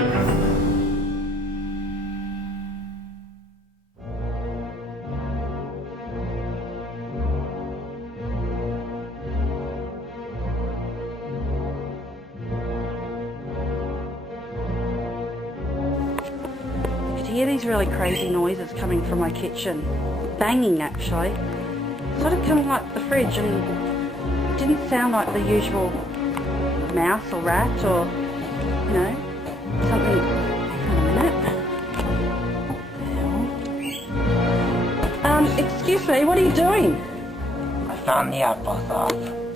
I hear these really crazy noises coming from my kitchen. Banging, actually. Sort of coming like the fridge, and it didn't sound like the usual mouse or rat or, you know, something. Hang on a minute. Excuse me, what are you doing? I found the applesauce.